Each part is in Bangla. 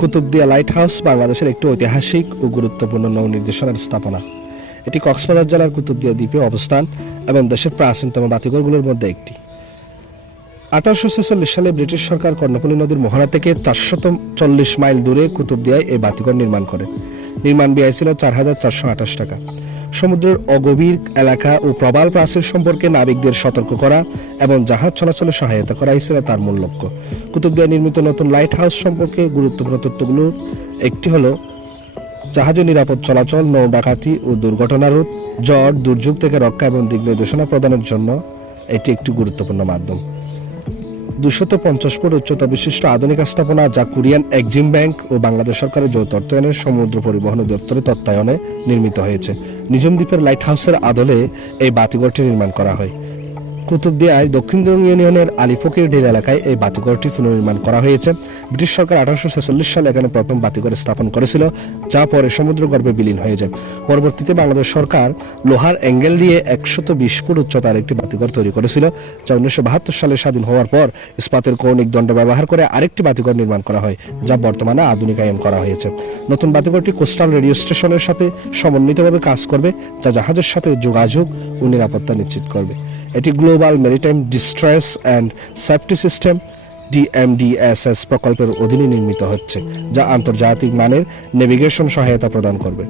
কুতুবদিয়া লাইট হাউস বাংলাদেশের একটি ঐতিহাসিক ও গুরুত্বপূর্ণ নৌ নির্দেশনার স্থাপনা। এটি কক্সবাজার জেলার কুতুবদিয়া দ্বীপে অবস্থান এবং দেশের প্রাচীনতম বাতিঘরগুলোর মধ্যে একটি। আঠারোশো ছেচল্লিশ সালে ব্রিটিশ সরকার কর্ণফুলী নদীর মোহনা থেকে চারশত চল্লিশ মাইল দূরে কুতুবদিয়ায় এই বাতিঘর নির্মাণ করে। নির্মাণ ব্যয় ছিল চার হাজার চারশো আঠাশ টাকা। সমুদ্রের অগভীর এলাকা ও প্রবাল প্রাচীর সম্পর্কে নাবিকদের সতর্ক করা এবং জাহাজ চলাচলে সহায়তা করা হিসেবে তার মূল লক্ষ্য। কুতুবদিয়া নির্মিত নতুন লাইট হাউস সম্পর্কে গুরুত্বপূর্ণ তথ্যগুলোর একটি হলো জাহাজে নিরাপদ চলাচল নৌ ডাকাতি ও দুর্ঘটনা রোধ ঝড় দুর্যোগ থেকে রক্ষা এবং দিক নির্দেশনা প্রদানের জন্য এটি একটি গুরুত্বপূর্ণ মাধ্যম। দুশত পঞ্চাশ ফুট উচ্চতা বিশিষ্ট আধুনিক স্থাপনা যা কোরিয়ান এক্সিম ব্যাংক ও বাংলাদেশ সরকারের যৌথ অর্থায়নের সমুদ্র পরিবহন দপ্তরের তত্ত্বায়নে নির্মিত হয়েছে। নিজম দ্বীপের লাইট হাউসের আদলে এই বাতিঘরটি নির্মাণ করা হয়। কুতুবদিয়ায় দক্ষিণ দিন ইউনিয়নের আলিফকির ঢিল এলাকায় এই বাতিঘরটি পুনর্নির্মাণ করা হয়েছে। ব্রিটিশ সরকার আঠারোশো ছেচল্লিশ সালে এখানে প্রথম বাতিঘর স্থাপন করেছিল, যা পরে সমুদ্র গর্ভে বিলীন হয়ে যায় পরবর্তীতে বাংলাদেশ সরকার লোহার অ্যাঙ্গেল দিয়ে একশত বিশ ফুট উচ্চতার একটি বাতিঘর তৈরি করেছিল, যা উনিশশো বাহাত্তর সালে স্বাধীন হওয়ার পর ইস্পাতের কৌণিক দণ্ড ব্যবহার করে আরেকটি বাতিঘর নির্মাণ করা হয়, যা বর্তমানে আধুনিকায়ন করা হয়েছে। নতুন বাতিঘরটি কোস্টাল রেডিও স্টেশনের সাথে সমন্বিতভাবে কাজ করবে, যা জাহাজের সাথে যোগাযোগ ও নিরাপত্তা নিশ্চিত করবে। এটি global maritime distress and safety system DMDSS প্রকল্পের অধীনে নির্মিত হচ্ছে, যা আন্তর্জাতিক মানের নেভিগেশন সহায়তা প্রদান করবে।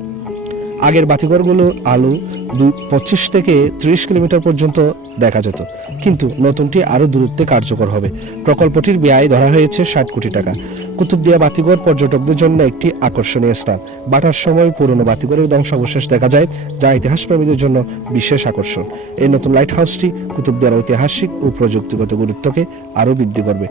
আগের বাতিঘরগুলো আলো দু পঁচিশ থেকে ত্রিশ কিলোমিটার পর্যন্ত দেখা যেত। কিন্তু নতুনটি আরও দূরত্বে কার্যকর হবে। প্রকল্পটির ব্যয় ধরা হয়েছে ষাট কোটি টাকা। কুতুবদিয়া বাতিঘর পর্যটকদের জন্য একটি আকর্ষণীয় স্থান। বাটার সময় পুরনো বাতিঘরের ধ্বংসাবশেষ দেখা যায়, যা ইতিহাসপ্রেমীদের জন্য বিশেষ আকর্ষণ। এই নতুন লাইট হাউসটি কুতুবদিয়ার ঐতিহাসিক ও প্রযুক্তিগত গুরুত্বকে আরও বৃদ্ধি করবে।